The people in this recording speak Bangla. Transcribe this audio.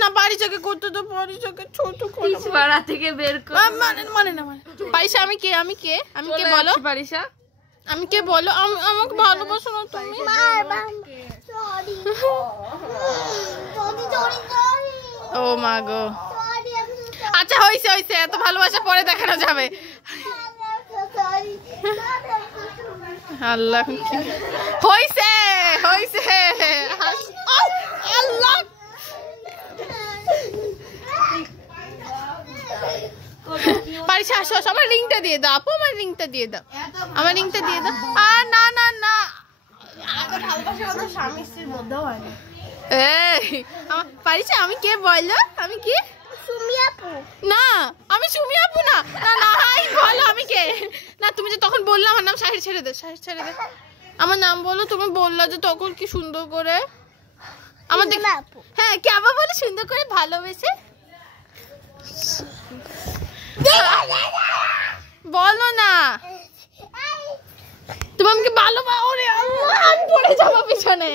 না পারিসাকে করতে তো পারিসাকে ছোট থেকে বের কর মানে না পারিসা আমি কে বলো পারিসা আমি কে বলো আমাকে ভালোবাসো না তুমি ও মা গো আচ্ছা হইছে এত ভালোবাসা পরে দেখানো যাবে আল্লাহ হইছে আল্লাহ পারিসা আসো আমার রিংটা দিয়ে দাও আপু আমার রিংটা দিয়ে দাও না পারিসা আমি কে বলো আমি কি না আমি সুমি আপু না হাই বলো আমি কে না তুমি যে তখন বললে আমার নাম শাহির ছেড়ে দে আমার নাম বলো তুমি বললা যে তখন কি সুন্দর করে আমার হ্যাঁ কে আবার বলে সুন্দর করে ভালোবেসে বলো না তুমি আমাকে ভালোবাসো আমি পড়ে যাবো পিছনে